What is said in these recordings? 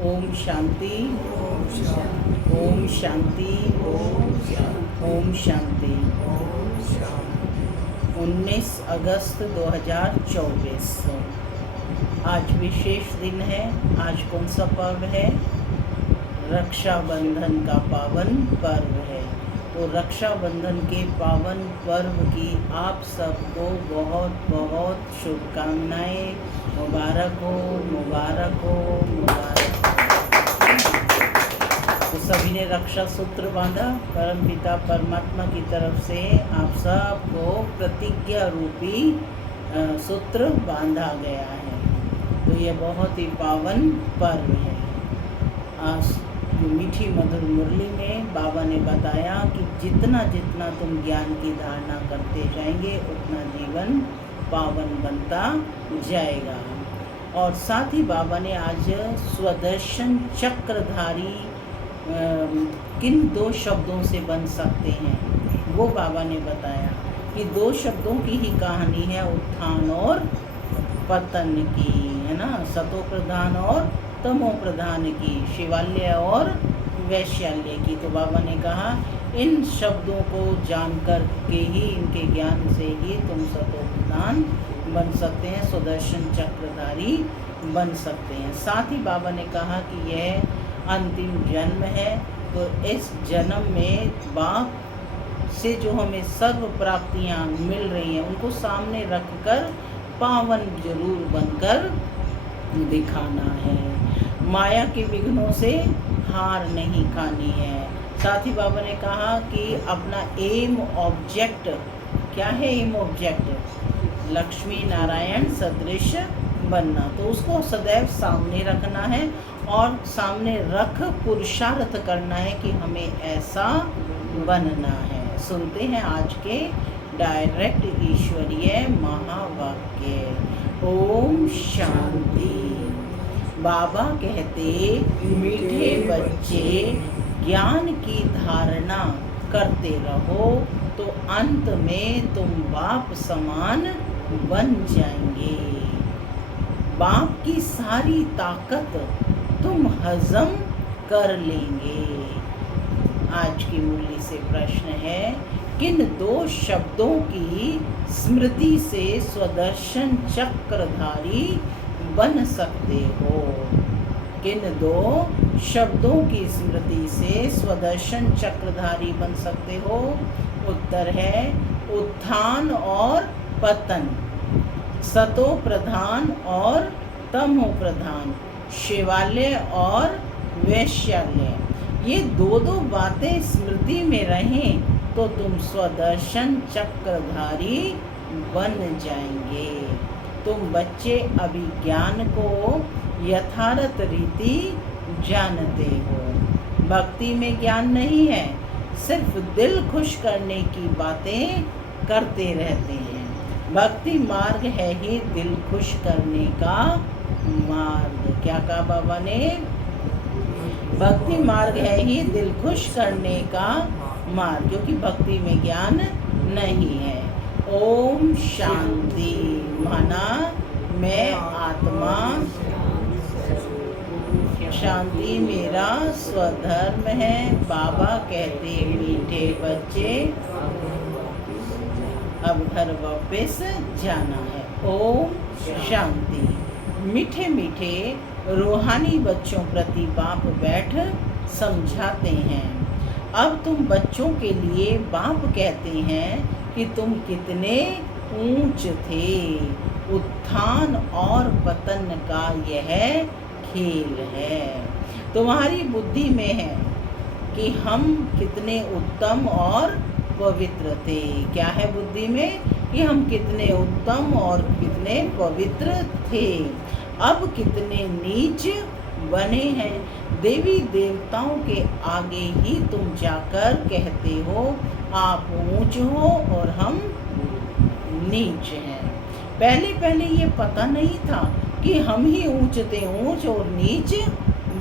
ओम शांति। ओम शांति। ओम शांति। ओम शांति। ओम शांति। ओम शांति। 19 अगस्त 2024। आज विशेष दिन है। आज कौन सा पर्व है? रक्षाबंधन का पावन पर्व है। तो रक्षाबंधन के पावन पर्व की आप सबको बहुत बहुत शुभकामनाएं। मुबारक हो, मुबारक हो, मुबारक हो। तो सभी ने रक्षा सूत्र बांधा। परम पिता परमात्मा की तरफ से आप सबको प्रतिज्ञा रूपी सूत्र बांधा गया है। तो यह बहुत ही पावन पर्व है। आज मीठी मधुर मुरली में बाबा ने बताया कि जितना जितना तुम ज्ञान की धारणा करते जाएंगे उतना जीवन पावन बनता जाएगा। और साथ ही बाबा ने आज स्वदर्शन चक्रधारी किन दो शब्दों से बन सकते हैं वो बाबा ने बताया कि दो शब्दों की ही कहानी है, उत्थान और पतन की, है ना। सतो प्रधान और तमो प्रधान की, शिवालय और वैश्यालय की। तो बाबा ने कहा इन शब्दों को जानकर के ही, इनके ज्ञान से ही तुम सतो प्रधान बन सकते हैं, सुदर्शन चक्रधारी बन सकते हैं। साथ ही बाबा ने कहा कि यह अंतिम जन्म है, तो इस जन्म में बाप से जो हमें सर्व प्राप्तियां मिल रही हैं उनको सामने रखकर पावन जरूर बनकर दिखाना है। माया के विघ्नों से हार नहीं खानी है। साथ ही बाबा ने कहा कि अपना एम ऑब्जेक्ट क्या है? एम ऑब्जेक्ट लक्ष्मी नारायण सदृश बनना। तो उसको सदैव सामने रखना है और सामने रख पुरुषार्थ करना है कि हमें ऐसा बनना है। सुनते हैं आज के डायरेक्ट ईश्वरीय महावाक्य। ओम शांति। बाबा कहते मीठे बच्चे ज्ञान की धारणा करते रहो तो अंत में तुम बाप समान बन जाएंगे। बाप की सारी ताकत तुम हजम कर लेंगे। आज की मुरली से प्रश्न है, किन दो शब्दों की स्मृति से स्वदर्शन चक्रधारी बन सकते हो? किन दो शब्दों की स्मृति से स्वदर्शन चक्रधारी बन सकते हो? उत्तर है उत्थान और पतन, सतो प्रधान और तमो प्रधान, शिवालय और वैश्यालय। ये दो दो बातें स्मृति में रहें तो तुम स्वदर्शन चक्रधारी बन जाएंगे। तुम बच्चे अभी ज्ञान को यथार्थ रीति जानते हो। भक्ति में ज्ञान नहीं है, सिर्फ दिल खुश करने की बातें करते रहते हैं। भक्ति मार्ग है ही दिल खुश करने का मार्ग। क्या कहा बाबा ने? भक्ति मार्ग है ही दिल खुश करने का मार्ग, क्योंकि भक्ति में ज्ञान नहीं है। ओम शांति। माना मैं आत्मा, शांति मेरा स्वधर्म है। बाबा कहते मीठे बच्चे अब घर वापस जाना है। ओम शांति। मीठे मीठे रूहानी बच्चों प्रति बाप बैठ समझाते हैं। अब तुम बच्चों के लिए बाप कहते हैं कि तुम कितने ऊंच थे। उत्थान और पतन का यह खेल है। तुम्हारी बुद्धि में है कि हम कितने उत्तम और पवित्र थे। क्या है बुद्धि में? कि हम कितने उत्तम और कितने पवित्र थे। अब कितने नीच बने हैं। देवी देवताओं के आगे ही तुम जाकर कहते हो आप ऊंच हो और हम नीच हैं। पहले पहले ये पता नहीं था कि हम ही ऊंच थे, ऊंच और नीच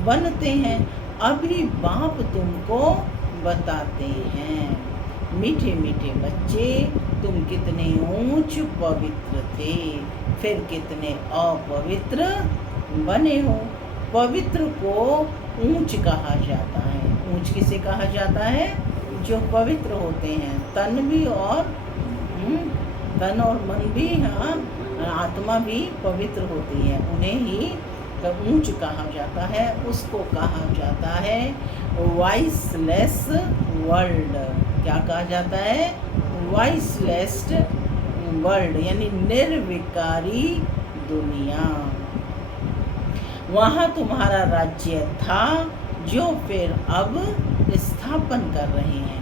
बनते हैं। अभी बाप तुमको बताते हैं। मीठे मीठे बच्चे तुम कितने ऊंच पवित्र थे, फिर कितने अपवित्र बने हो। पवित्र को ऊंच कहा जाता है। ऊंच किसे कहा जाता है? जो पवित्र होते हैं, तन भी और तन और मन भी, हाँ, आत्मा भी पवित्र होती है, उन्हें ही ऊंच कहा जाता है। उसको कहा जाता है वॉइसलेस वर्ल्ड। क्या कहा जाता है? वॉइसलेस वर्ल्ड, यानी निर्विकारी दुनिया। वहाँ तुम्हारा राज्य था जो फिर अब स्थापन कर रहे हैं।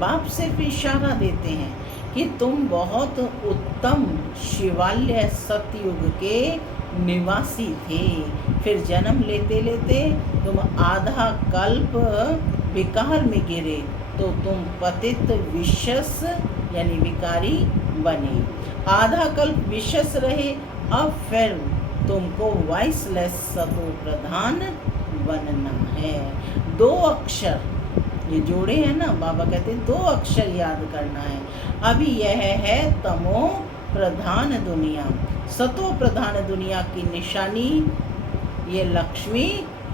बाप सिर्फ इशारा देते हैं कि तुम बहुत उत्तम शिवालय सतयुग के निवासी थे। फिर जन्म लेते लेते तुम आधा कल्प विकार में गिरे तो तुम पतित विशस यानी विकारी बने। आधा कल्प विशस रहे, अब फिर तुमको वॉइसलेस सतो प्रधान बनना है। 2 अक्षर ये जोड़े हैं ना, बाबा कहते हैं 2 अक्षर याद करना है। अभी यह है तमो प्रधान दुनिया। सतो प्रधान दुनिया की निशानी ये लक्ष्मी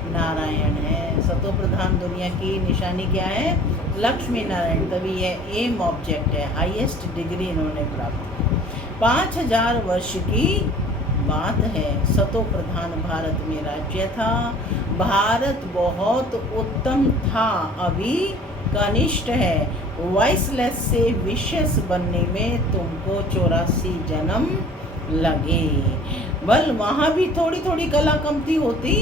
नारायण है। सतो प्रधान दुनिया की निशानी क्या है? लक्ष्मी नारायण। तभी यह एम ऑब्जेक्ट है, हाईएस्ट डिग्री इन्होंने प्राप्त की। 5000 वर्ष की बात है। सतो प्रधान भारत में राज्य था। भारत बहुत उत्तम था, अभी कनिष्ठ है। वॉइसलेस से विशेष बनने में तुमको 84 जन्म लगे। बल वहाँ भी थोड़ी थोड़ी कला कमती होती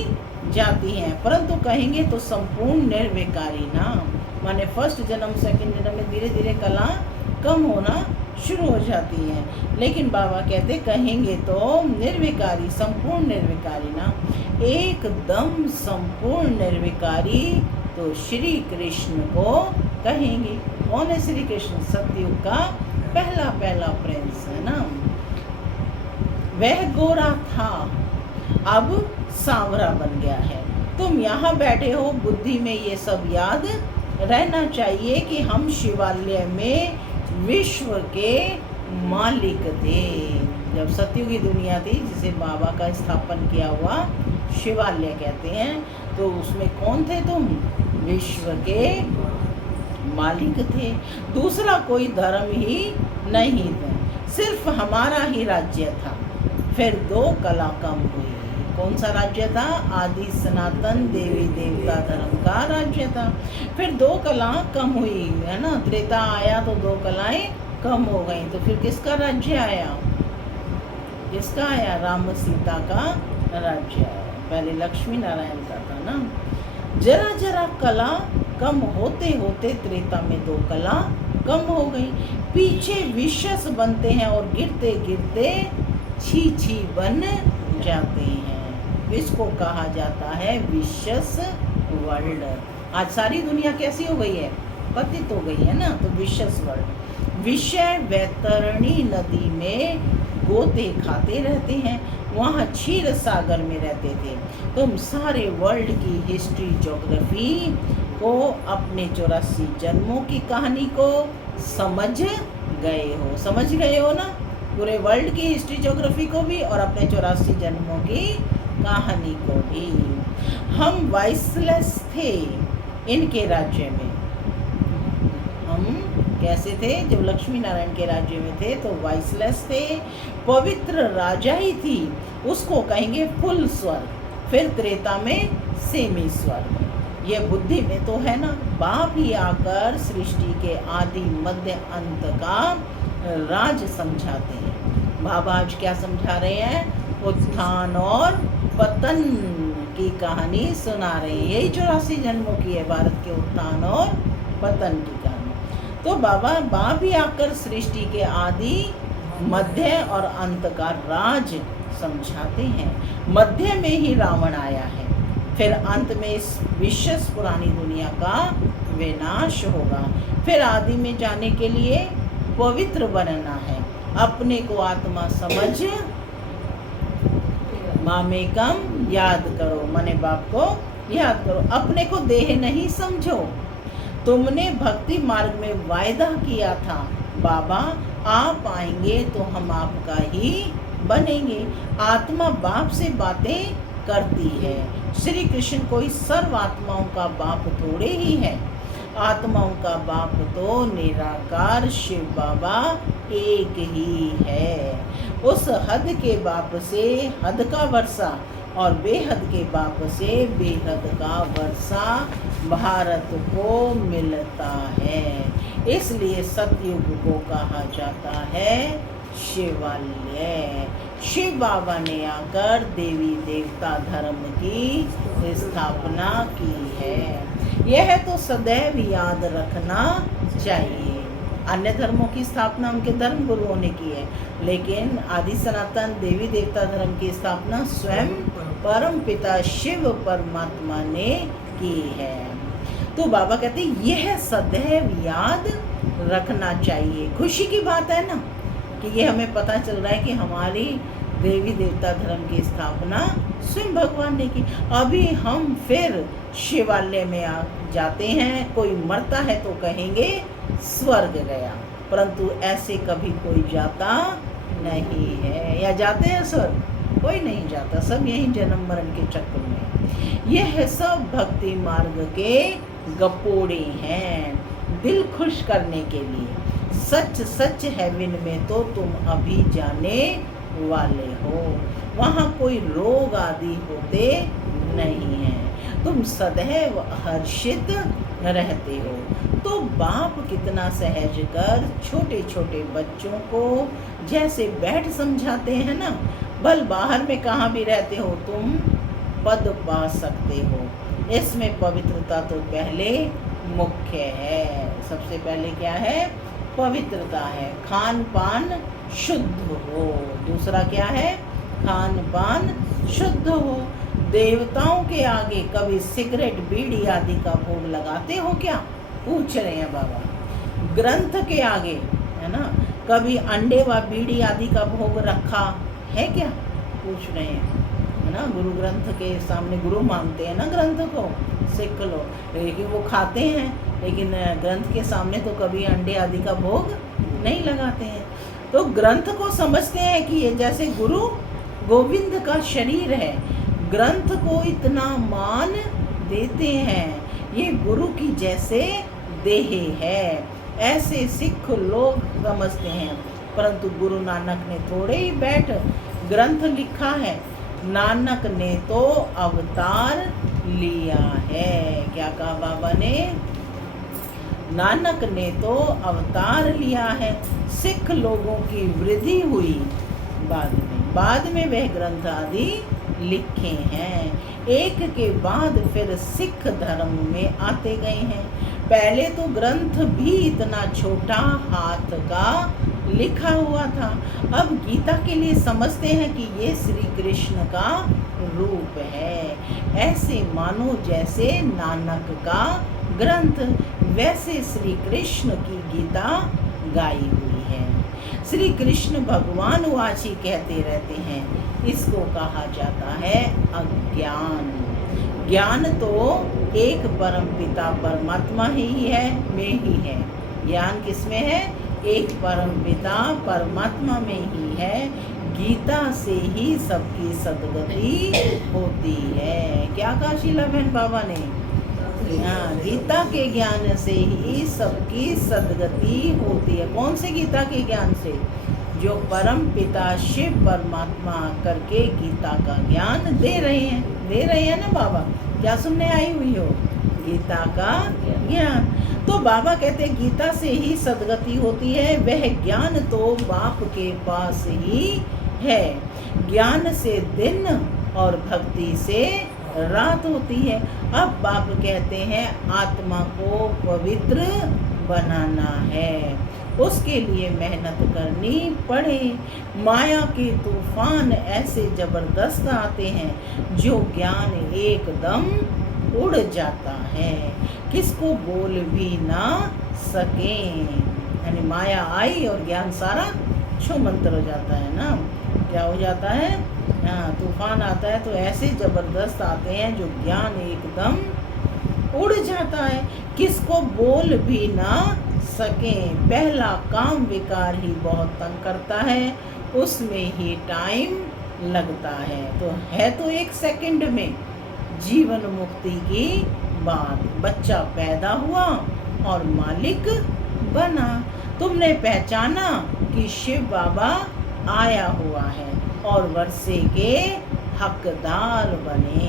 जाती हैं, परंतु कहेंगे तो संपूर्ण निर्विकारी ना, माने फर्स्ट जन्म सेकंड जन्म में धीरे धीरे कला कम होना शुरू हो जाती है। लेकिन बाबा कहते कहेंगे तो निर्विकारी, संपूर्ण निर्विकारी ना, एकदम संपूर्ण निर्विकारी तो श्री कृष्ण को कहेंगे। कौन है श्री कृष्ण? सतयुग का पहला प्रिंस है ना। वह गोरा था, अब सांवरा बन गया है। तुम यहाँ बैठे हो, बुद्धि में ये सब याद रहना चाहिए कि हम शिवालय में विश्व के मालिक थे। जब सतयुगी दुनिया थी, जिसे बाबा का स्थापन किया हुआ शिवालय कहते हैं, तो उसमें कौन थे तुम? विश्व के मालिक थे। दूसरा कोई धर्म ही नहीं था, सिर्फ हमारा ही राज्य था। फिर 2 कला कम हुई। कौन सा राज्य था? आदि सनातन देवी देवता धर्म का राज्य था। फिर 2 कला कम हुई है ना, त्रेता आया तो 2 कलाएं कम हो गई। तो फिर किसका राज्य आया? किसका आया? राम सीता का राज्य आया। पहले लक्ष्मी नारायण का था ना। जरा जरा कला कम होते होते त्रेता में 2 कला कम हो गई। पीछे विशस बनते हैं और गिरते गिरते छी छी बन जाते हैं। इसको कहा जाता है विशस वर्ल्ड। आज सारी दुनिया कैसी हो गई है? पतित हो गई है ना, तो विशस वर्ल्ड। विषय वैतरणी नदी में गोते खाते रहते हैं, वहाँ क्षीर सागर में रहते थे। तुम सारे वर्ल्ड की हिस्ट्री ज्योग्राफी को, अपने 84 जन्मों की कहानी को समझ गए हो। समझ गए हो ना, पूरे वर्ल्ड की हिस्ट्री ज्योग्राफी को भी और अपने 84 जन्मों की कहानी को भी। हम वॉइसलेस थे इनके राज्य में। हम कैसे थे? जब लक्ष्मी नारायण के राज्य में थे तो वॉइसलेस थे। पवित्र राजा ही थी, उसको कहेंगे फुल स्वर्ग। फिर त्रेता में सेमी स्वर्ग। ये बुद्धि में तो है ना। बाप ही आकर सृष्टि के आदि मध्य अंत का राज समझाते हैं। बाबा आज क्या समझा रहे हैं? उत्थान और पतन की कहानी सुना रहे हैं। यही 84 जन्मों की है, भारत के उत्थान और पतन की कहानी। तो बाबा बाप ही आकर सृष्टि के आदि मध्य और अंत का राज समझाते हैं। मध्य में ही रावण आया है, फिर अंत में इस विशेष पुरानी दुनिया का विनाश होगा। फिर आदि में जाने के लिए पवित्र बनना है। अपने को आत्मा समझ मामेकम याद करो, माने बाप को याद करो। अपने को देह नहीं समझो। तुमने भक्ति मार्ग में वायदा किया था, बाबा आप आएंगे तो हम आपका ही बनेंगे। आत्मा बाप से बातें करती है। श्री कृष्ण कोई सर्व आत्माओं का बाप थोड़े ही है। आत्माओं का बाप तो निराकार शिव बाबा एक ही है। उस हद के बाप से हद का वर्षा और बेहद के बाप से बेहद का वर्षा भारत को मिलता है। इसलिए सतयुग को कहा जाता है शिवालय। शिव बाबा ने आकर देवी देवता धर्म की स्थापना की है। यह तो सदैव याद रखना चाहिए। अन्य धर्मों की स्थापना उनके धर्म गुरुओं ने की है, लेकिन आदि सनातन देवी देवता धर्म की स्थापना स्वयं परम पिता शिव परमात्मा ने की है। तो बाबा कहते हैं यह सदैव याद रखना चाहिए। खुशी की बात है ना कि ये हमें पता चल रहा है कि हमारी देवी देवता धर्म की स्थापना स्वयं भगवान ने की। अभी हम फिर शिवालय में आ जाते हैं। कोई मरता है तो कहेंगे स्वर्ग गया, परंतु ऐसे कभी कोई जाता नहीं है। या जाते हैं स्वर्ग? कोई नहीं जाता, सब यही जन्म मरण के चक्कर में। यह सब भक्ति मार्ग के गपोड़े हैं, दिल खुश करने के लिए। सच सच हेवन में तो तुम अभी जाने वाले हो। वहाँ कोई रोग आदि होते नहीं हैं। तुम सदैव हर्षित रहते हो। तो बाप कितना सहज कर छोटे छोटे बच्चों को जैसे बैठ समझाते हैं ना, भल बाहर में कहाँ भी रहते हो तुम पद पा सकते हो। इसमें पवित्रता तो पहले मुख्य है। सबसे पहले क्या है? पवित्रता है। खान पान शुद्ध हो। दूसरा क्या है? खान पान शुद्ध हो। देवताओं के आगे कभी सिगरेट बीड़ी आदि का भोग लगाते हो क्या? पूछ रहे हैं बाबा। ग्रंथ के आगे है ना, कभी अंडे व बीड़ी आदि का भोग रखा है क्या? पूछ रहे हैं, है ना। गुरु ग्रंथ के सामने गुरु मानते हैं ना ग्रंथ को, सिख लोग, लेकिन वो खाते हैं, लेकिन ग्रंथ के सामने तो कभी अंडे आदि का भोग नहीं लगाते हैं। तो ग्रंथ को समझते हैं कि ये जैसे गुरु गोविंद का शरीर है, ग्रंथ को इतना मान देते हैं, ये गुरु की जैसे देह है, ऐसे सिख लोग समझते हैं। परंतु गुरु नानक ने थोड़े ही बैठ ग्रंथ लिखा है, नानक ने तो अवतार लिया है। क्या कहा बाबा ने? नानक ने तो अवतार लिया है। सिख लोगों की वृद्धि हुई बाद में वह ग्रंथ आदि लिखे हैं। एक के बाद फिर सिख धर्म में आते गए हैं। पहले तो ग्रंथ भी इतना छोटा हाथ का लिखा हुआ था। अब गीता के लिए समझते हैं कि ये श्री कृष्ण का रूप है। ऐसे मानो जैसे नानक का ग्रंथ, वैसे श्री कृष्ण की गीता गाई हुई है। श्री कृष्ण भगवान वाची कहते रहते हैं। इसको कहा जाता है अज्ञान। ज्ञान तो एक परम पिता परमात्मा ही है, में ही है। ज्ञान किसमें है? एक परम पिता परमात्मा में ही है। गीता से ही सबकी सद्गति होती है। क्या कहा शीला बहन बाबा ने? हाँ, गीता के ज्ञान से ही सबकी सद्गति होती है। कौन से गीता के ज्ञान से? जो परम पिता शिव परमात्मा करके गीता का ज्ञान दे रहे हैं ना बाबा। क्या सुनने आई हुई हो? गीता का ज्ञान। तो बाबा कहते हैं गीता से ही सद्गति होती है। वह ज्ञान तो बाप के पास ही है। ज्ञान से दिन और भक्ति से रात होती है। अब बाप कहते हैं आत्मा को पवित्र बनाना है, उसके लिए मेहनत करनी पड़े। माया के तूफान ऐसे जबरदस्त आते हैं जो ज्ञान एकदम उड़ जाता है, किसको बोल भी ना सकें। यानी माया आई और ज्ञान सारा छूमंतर हो जाता है ना। क्या हो जाता है? हाँ, तूफान आता है तो ऐसे जबरदस्त आते हैं जो ज्ञान एकदम उड़ जाता है, किसको बोल भी ना सकें। पहला काम विकार ही बहुत तंग करता है, उसमें ही टाइम लगता है। तो 1 सेकंड में जीवन मुक्ति की बात। बच्चा पैदा हुआ और मालिक बना। तुमने पहचाना कि शिव बाबा आया हुआ है और वर्षे के हकदार बने।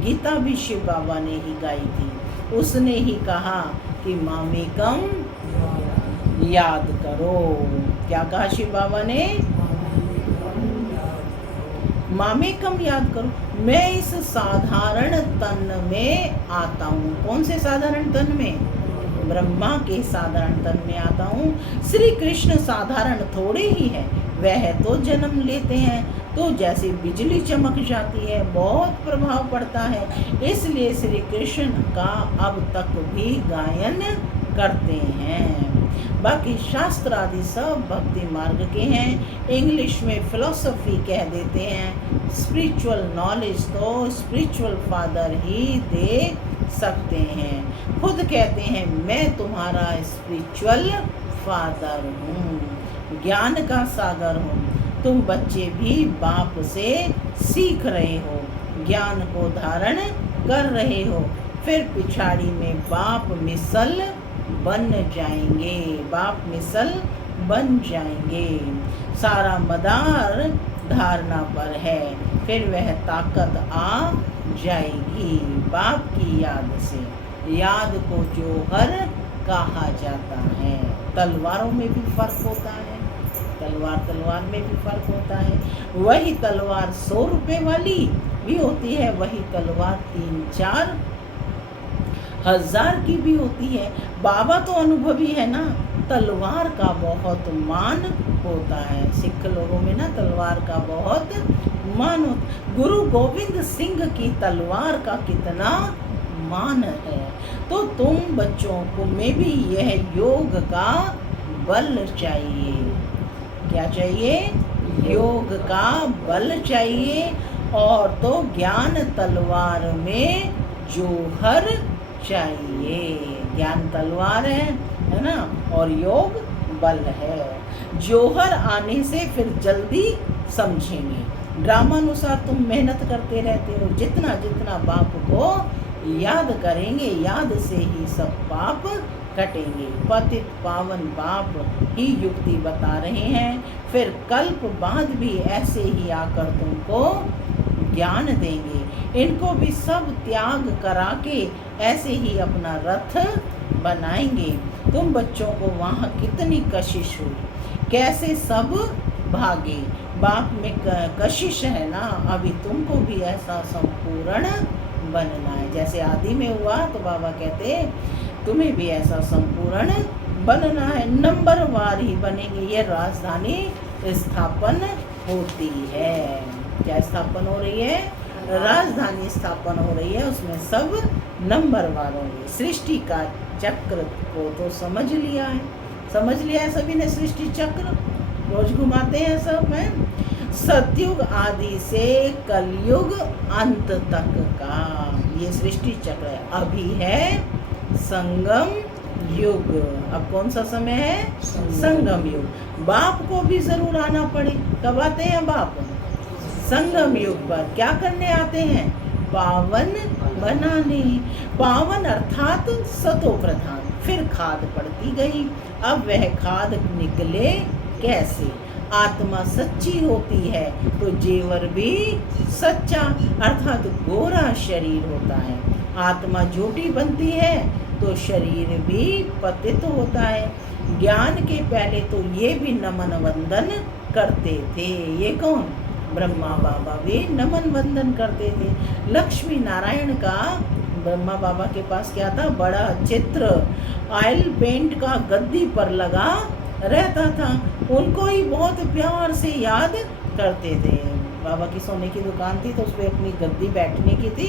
गीता भी शिव बाबा ने ही गाई थी। उसने ही कहा कि मामेकम याद करो। क्या कहा शिव बाबा ने? मामेकम याद करो। मैं इस साधारण तन में आता हूँ। कौन से साधारण तन में? ब्रह्मा के साधारण तन में आता हूँ। श्री कृष्ण साधारण थोड़े ही है, वह तो जन्म लेते हैं तो जैसे बिजली चमक जाती है, बहुत प्रभाव पड़ता है। इसलिए श्री कृष्ण का अब तक भी गायन करते हैं। बाकी शास्त्र आदि सब भक्ति मार्ग के हैं। इंग्लिश में फिलॉसफी कह देते हैं। स्पिरिचुअल नॉलेज तो स्पिरिचुअल फादर ही दे सकते हैं। खुद कहते हैं मैं तुम्हारा स्पिरिचुअल फादर हूँ, ज्ञान का सागर हूँ। तुम बच्चे भी बाप से सीख रहे हो, ज्ञान को धारण कर रहे हो, फिर पिछाड़ी में बाप मिसल बन जाएंगे। बाप मिसल बन जाएंगे। सारा मदार धारणा पर है, फिर वह ताकत आ जाएगी बाप की याद से। याद को जौहर कहा जाता है। तलवारों में भी फर्क होता है। तलवार में भी फर्क होता है। वही तलवार 100 रुपए वाली भी होती है, वही तलवार 3-4 हजार की भी होती है। बाबा तो अनुभवी है ना, तलवार का बहुत मान होता है। सिख लोगों में ना तलवार का बहुत मान होता। गुरु गोविंद सिंह की तलवार का कितना मान है। तो तुम बच्चों को में भी यह योग का बल चाहिए। क्या चाहिए? योग का बल चाहिए। और तो ज्ञान तलवार में जौहर चाहिए। ज्ञान तलवार है ना, और योग बल है। जौहर आने से फिर जल्दी समझेंगे। ड्रामानुसार तुम मेहनत करते रहते हो। जितना जितना बाप को याद करेंगे, याद से ही सब पाप कटेंगे। पतित पावन बाप ही युक्ति बता रहे हैं। फिर कल्प बाद भी ऐसे ही आकर तुमको ज्ञान देंगे। इनको भी सब त्याग करा के ऐसे ही अपना रथ बनाएंगे। तुम बच्चों को वहाँ कितनी कशिश हुई, कैसे सब भागे। बाप में कशिश है ना, अभी तुमको भी ऐसा संपूर्ण बनना है। जैसे आदि में हुआ तो बाबा कहते तुम्हें भी ऐसा संपूर्ण बनना है। नंबरवार ही बनेंगे। ये राजधानी स्थापन होती है। क्या स्थापन हो रही है? राजधानी स्थापन हो रही है। उसमें सब नंबरवार होंगे। सृष्टि का चक्र को तो समझ लिया है सभी ने। सृष्टि चक्र रोज घुमाते हैं सब हैं। सतयुग आदि से कलयुग अंत तक का ये सृष्टि चक्र है। अभी है संगम युग। अब कौन सा समय है? संगम युग। बाप को भी जरूर आना पड़े। कब आते हैं बाप? संगम युग पर। क्या करने आते हैं? पावन बनाने। पावन अर्थात सतो प्रधान। फिर खाद पड़ती गई। अब वह खाद निकले कैसे? आत्मा सच्ची होती है तो जेवर भी सच्चा अर्थात गोरा शरीर होता है। आत्मा झूठी बनती है तो शरीर भी पतित होता है। ज्ञान के पहले तो ये भी नमन वंदन करते थे। ये कौन? ब्रह्मा बाबा भी नमन वंदन करते थे। लक्ष्मी नारायण का ब्रह्मा बाबा के पास क्या था? बड़ा चित्र ऑयल पेंट का गद्दी पर लगा रहता था। उनको ही बहुत प्यार से याद करते थे। बाबा की सोने की दुकान थी तो उस पर अपनी गद्दी बैठने की थी,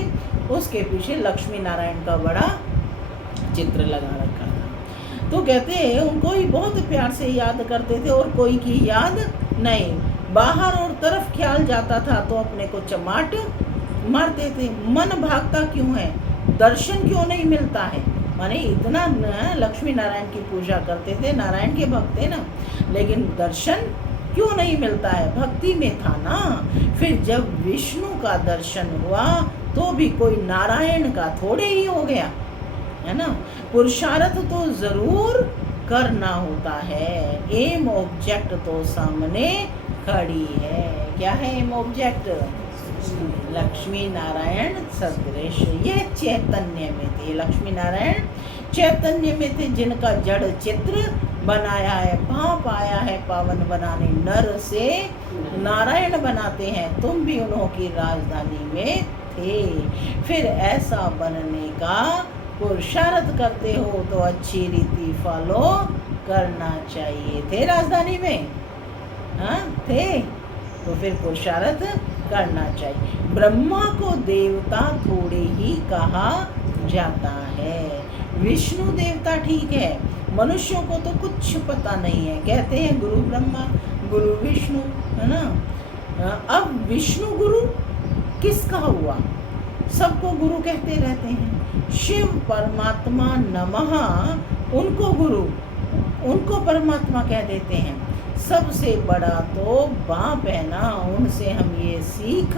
उसके पीछे लक्ष्मी नारायण का बड़ा चित्र लगा रखा था। तो कहते उनको ही बहुत प्यार से याद करते थे और कोई की याद नहीं। बाहर और तरफ ख्याल जाता था तो अपने को चमाट मारते थे। मन भागता क्यों है? दर्शन क्यों नहीं मिलता है? माने इतना लक्ष्मी नारायण की पूजा करते थे, नारायण के भक्त थे ना, लेकिन दर्शन क्यों नहीं मिलता है? भक्ति में था ना। फिर जब विष्णु का दर्शन हुआ तो भी कोई नारायण का थोड़े ही हो गया, है ना। पुरुषार्थ तो जरूर करना होता है, एम ऑब्जेक्ट तो सामने खड़ी है। क्या है एम ऑब्जेक्ट? लक्ष्मी नारायण सदृश। ये चैतन्य में थे, लक्ष्मी नारायण चैतन्य में थे, जिनका जड़ चित्र बनाया है, पाप आया है पावन बनाने, नर से नारायण बनाते हैं। तुम भी उन्हों की राजधानी में थे। फिर ऐसा बनने का पुरुषार्थ करते हो तो अच्छी रीति फॉलो करना चाहिए। थे राजधानी में, हाँ थे, तो फिर पुरुषार्थ करना चाहिए। ब्रह्मा को देवता थोड़े ही कहा जाता है। विष्णु देवता ठीक है, मनुष्यों को तो कुछ पता नहीं है, कहते हैं गुरु ब्रह्मा गुरु विष्णु, है ना। अब विष्णु गुरु किसका हुआ? सबको गुरु कहते रहते हैं। शिव परमात्मा नमः, उनको गुरु, उनको परमात्मा कह देते हैं। सबसे बड़ा तो बाप है ना, उनसे हम ये सीख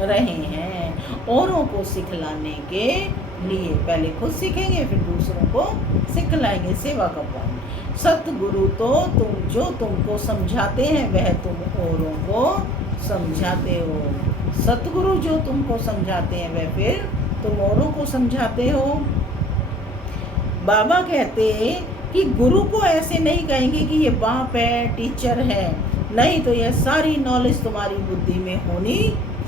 रहे हैं। औरों को सिखलाने के लिए पहले खुद सीखेंगे, फिर दूसरों को सिखलाएंगे, सेवा का पालन। सतगुरु तो जो तुमको समझाते हैं वह तुम औरों को समझाते हो। सतगुरु जो तुमको समझाते हैं वह फिर तुम औरों को समझाते हो। बाबा कहते कि गुरु को ऐसे नहीं कहेंगे कि ये बाप है, टीचर है, नहीं तो यह सारी नॉलेज तुम्हारी बुद्धि में होनी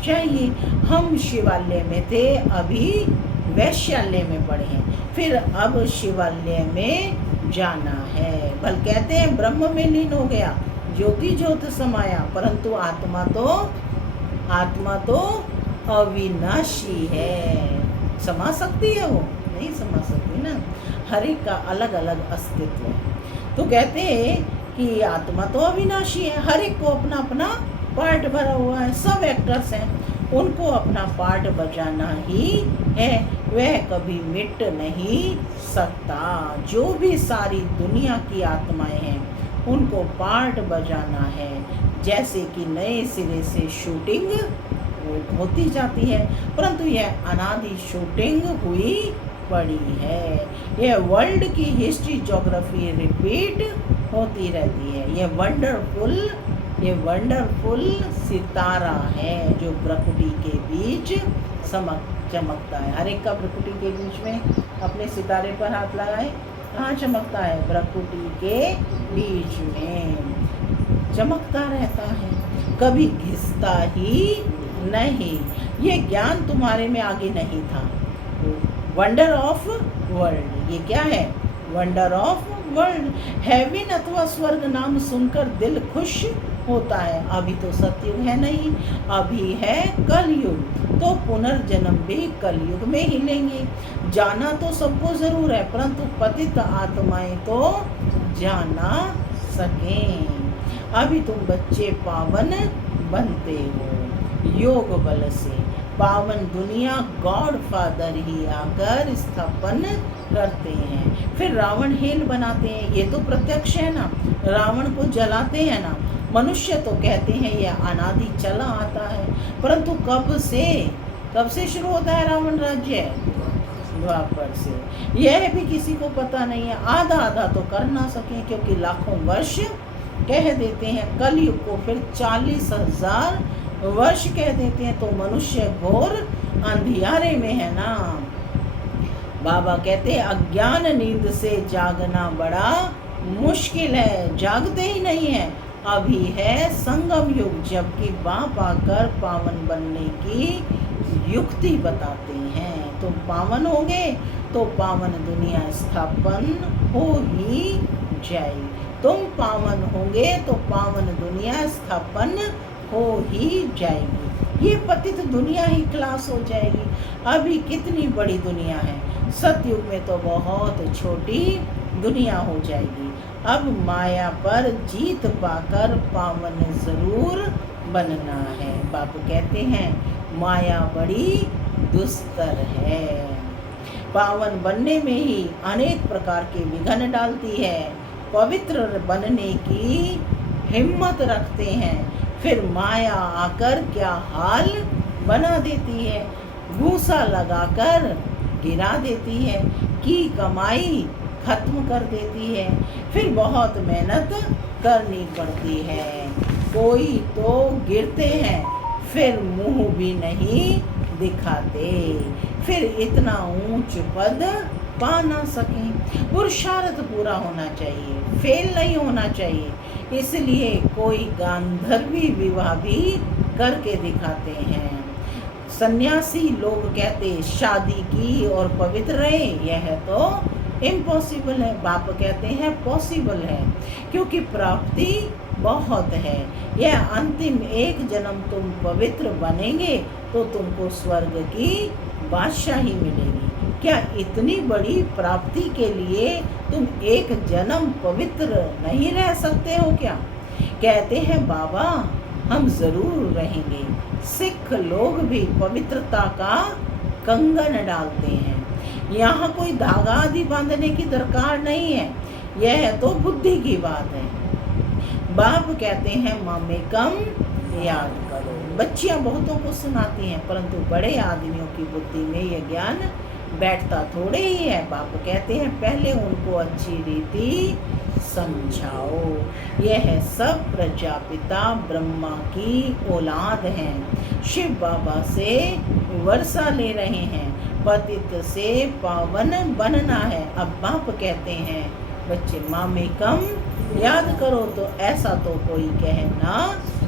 चाहिए। हम शिवालय में थे, अभी वैश्यालय में पढ़े हैं, फिर अब शिवालय में जाना है। बल कहते हैं ब्रह्म में लीन हो गया, ज्योति ज्योत समाया, परंतु आत्मा तो अविनाशी है। समा सकती है वो? नहीं समा सकती ना, हर एक का अलग अलग अस्तित्व है। तो कहते हैं कि आत्मा तो अविनाशी है, हर एक को अपना अपना पार्ट भरा हुआ है, सब एक्टर्स हैं, उनको अपना पार्ट बजाना ही है, वह कभी मिट नहीं सकता। जो भी सारी दुनिया की आत्माएं हैं उनको पार्ट बजाना है। जैसे कि नए सिरे से शूटिंग होती जाती है, परंतु यह अनादि शूटिंग हुई पड़ी है। यह वर्ल्ड की हिस्ट्री ज्योग्राफी रिपीट होती रहती है। यह वंडरफुल सितारा है जो प्रकृति के बीच चमकता है। हर एक का प्रकृति के बीच में अपने सितारे पर हाथ लगाए, कहाँ चमकता है? प्रकृति के बीच में चमकता रहता है, कभी घिसता ही नहीं। ये ज्ञान तुम्हारे में आगे नहीं था। वंडर ऑफ वर्ल्ड, ये क्या है? Wonder of world. हेवन अथवा स्वर्ग नाम सुनकर दिल खुश होता है। अभी तो सतयुग है नहीं, अभी है कलयुग, तो पुनर्जन्म भी कलयुग में ही लेंगे। जाना तो सबको जरूर है, परंतु पतित आत्माएं तो जाना सकें। अभी तुम बच्चे पावन बनते हो योग बल से। पावन दुनिया गॉड फादर ही आकर स्थापन करते हैं। फिर रावण हेल बनाते हैं, ये तो प्रत्यक्ष है ना, रावण को जलाते हैं ना। मनुष्य तो कहते हैं यह अनादि चला आता है, परंतु कब से शुरू होता है रावण राज्य? द्वापर से। यह भी किसी को पता नहीं है, आधा आधा तो कर ना सके, क्योंकि लाखों वर्ष कह देते हैं, कलयुग को फिर 40,000 वर्ष कह देते हैं, तो मनुष्य घोर अंधियारे में है ना। बाबा कहते हैं अज्ञान नींद से जागना बड़ा मुश्किल है, जागते ही नहीं है। अभी है संगम युग, जबकि बाप आकर पावन बनने की युक्ति बताते हैं। तुम पावन होगे तो पावन दुनिया स्थापन हो ही जाएगी। तुम पावन होंगे तो पावन दुनिया स्थापन हो ही जाएगी। ये पतित दुनिया ही क्लास हो जाएगी। अभी कितनी बड़ी दुनिया है, सतयुग में तो बहुत छोटी दुनिया हो जाएगी। अब माया पर जीत पाकर पावन जरूर बनना है। बाप कहते हैं माया बड़ी दुस्तर है, पावन बनने में ही अनेक प्रकार के विघ्न डालती है। पवित्र बनने की हिम्मत रखते हैं, फिर माया आकर क्या हाल बना देती है। भूसा लगाकर गिरा देती है, की कमाई खत्म कर देती है, फिर बहुत मेहनत करनी पड़ती है। कोई तो गिरते हैं, फिर मुंह भी नहीं दिखाते, फिर इतना ऊंच पद पा ना सकें। पुरुषार्थ पूरा होना चाहिए, फेल नहीं होना चाहिए। इसलिए कोई गांधर्वी विवाह भी करके दिखाते हैं। सन्यासी लोग कहते शादी की और पवित्र रहे, यह तो इम्पॉसिबल है। बाप कहते हैं पॉसिबल है, क्योंकि प्राप्ति बहुत है। यह अंतिम एक जन्म तुम पवित्र बनेंगे तो तुमको स्वर्ग की बादशाही मिलेगी। क्या इतनी बड़ी प्राप्ति के लिए तुम एक जन्म पवित्र नहीं रह सकते हो क्या? कहते हैं बाबा हम जरूर रहेंगे। सिख लोग भी पवित्रता का कंगन डालते हैं। यहाँ कोई धागा आदि बांधने की दरकार नहीं है, यह तो बुद्धि की बात है। बाप कहते हैं ममेकम याद करो। बच्चियां बहुतों को सुनाती हैं, परंतु बड़े आदमियों की बुद्धि में यह ज्ञान बैठता थोड़े ही है। बाप कहते हैं पहले उनको अच्छी रीति समझाओ। यह सब प्रजापिता ब्रह्मा की औलाद हैं। शिव बाबा से वर्षा ले रहे हैं, पतित से पावन बनना है। अब बाप कहते हैं बच्चे मामेकम याद करो, तो ऐसा तो कोई कह ना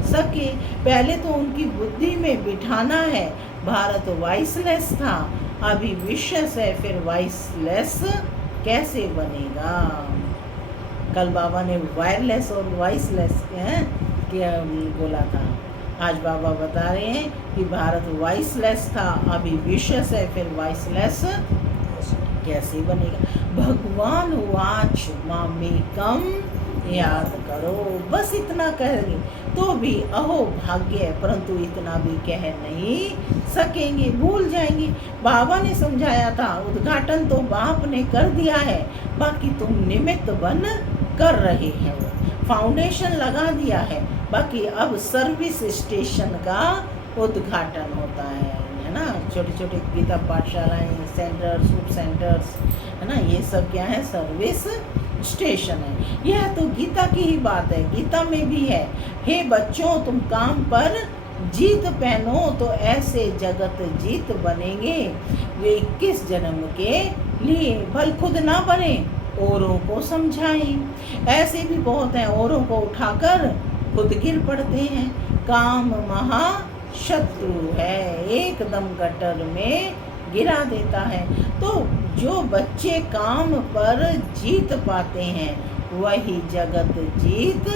सके। पहले तो उनकी बुद्धि में बिठाना है। भारत वॉइसलेस था, अभी विशेष है, फिर वॉइसलेस कैसे बनेगा? कल बाबा ने वायरलेस और वॉइसलेस क्या बोला था। आज बाबा बता रहे हैं कि भारत वॉइसलेस था, अभी विशेष है, फिर वॉइसलेस कैसे बनेगा? भगवान वाच मामेकम याद करो। बस इतना कहेंगे तो भी अहो भाग्य है, परंतु इतना भी कह नहीं सकेंगे, भूल जाएंगे। बाबा ने समझाया था, उद्घाटन तो बाप ने कर दिया है, बाकी तुम निमित्त बन कर रहे हैं। फाउंडेशन लगा दिया है, बाकी अब सर्विस स्टेशन का उद्घाटन होता है ना। छोटे छोटे गीता पाठशालाएं, सेंटर्स, उप सेंटर्स है ना, ये सब क्या है? सर्विस स्टेशन है। यह तो गीता की ही बात है, गीता में भी है, हे बच्चों तुम काम पर जीत पहनो तो ऐसे जगत जीत बनेंगे। वे 21 जन्म के लिए भल खुद ना बने, औरों को समझाएं। ऐसे भी बहुत हैं, औरों को उठाकर खुद गिर पड़ते हैं। काम महा शत्रु है, एकदम गटर में गिरा देता है। तो जो बच्चे काम पर जीत पाते हैं वही जगत जीत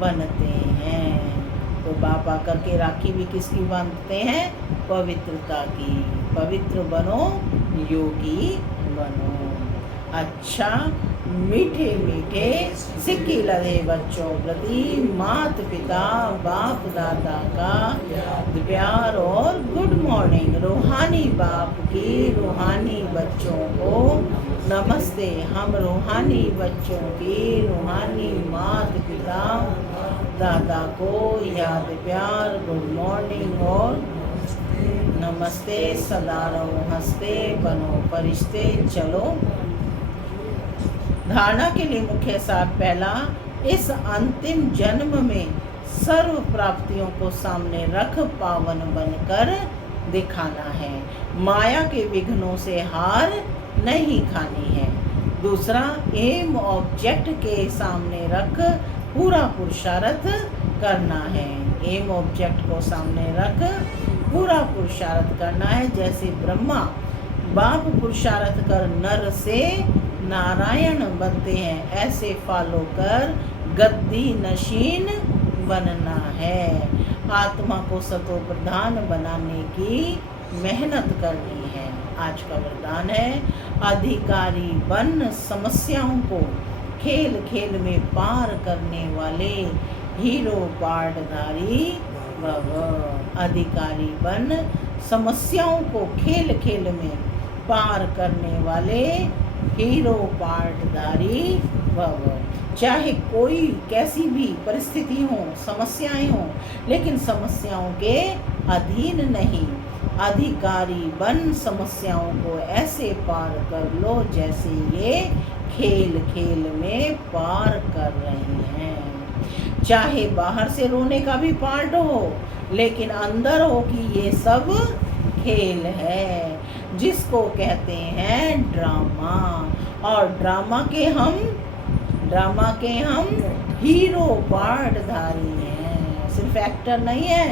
बनते हैं। तो बाबा करके राखी भी किसकी बांधते हैं? पवित्रता की। पवित्र बनो, योगी बनो। अच्छा मीठे मीठे सिक्के लगे बच्चों प्रति माता पिता बाप दादा का प्यार और गुड मॉर्निंग। रूहानी बाप की रूहानी बच्चों को नमस्ते। हम रूहानी बच्चों की रूहानी माता पिता दादा को याद प्यार गुड मॉर्निंग और नमस्ते। सदा रहो हंसते, बनो फरिश्ते। चलो धारणा के लिए मुख्य सार पहला, इस अंतिम जन्म में सर्व प्राप्तियों को सामने रख पावन बनकर दिखाना है। माया के विघ्नों से हार नहीं खानी है। दूसरा, एम ऑब्जेक्ट के सामने रख पूरा पुरुषार्थ करना है। एम ऑब्जेक्ट को सामने रख पूरा पुरुषार्थ करना है। जैसे ब्रह्मा बाप पुरुषार्थ कर नर से नारायण बनते हैं, ऐसे फॉलो कर गद्दी नशीन बनना है। आत्मा को सतो प्रधान बनाने की मेहनत करनी है। आज का वरदान है, अधिकारी बन समस्याओं को खेल खेल में पार करने वाले हीरो पाठधारी भव। अधिकारी बन समस्याओं को खेल खेल में पार करने वाले हीरो पाठधारी चाहे कोई कैसी भी परिस्थिति हो, समस्याएं हो, लेकिन समस्याओं के अधीन नहीं, अधिकारी बन समस्याओं को ऐसे पार कर लो जैसे ये खेल खेल में पार कर रहे हैं। चाहे बाहर से रोने का भी पार्ट हो, लेकिन अंदर हो कि ये सब खेल है, जिसको कहते हैं ड्रामा। और ड्रामा के हम हीरो पार्टधारी हैं, सिर्फ एक्टर नहीं है,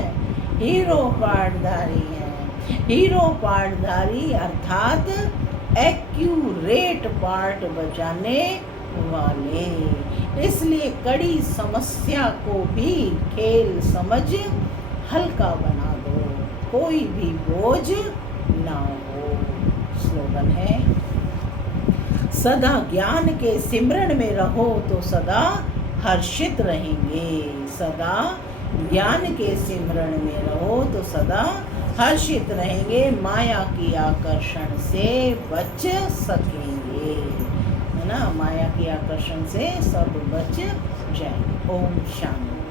हीरो पार्टधारी हैं। हीरो पार्टधारी अर्थात एक्यूरेट पार्ट बजाने वाले। इसलिए कड़ी समस्या को भी खेल समझ हल्का बना दो, कोई भी बोझ ना हो। स्लोगन है, सदा ज्ञान के सिमरण में रहो तो सदा हर्षित रहेंगे। सदा ज्ञान के सिमरण में रहो तो सदा हर्षित रहेंगे, माया की आकर्षण से बच सकेंगे, है ना। माया की आकर्षण से सब बच जाएंगे। ओम शांति।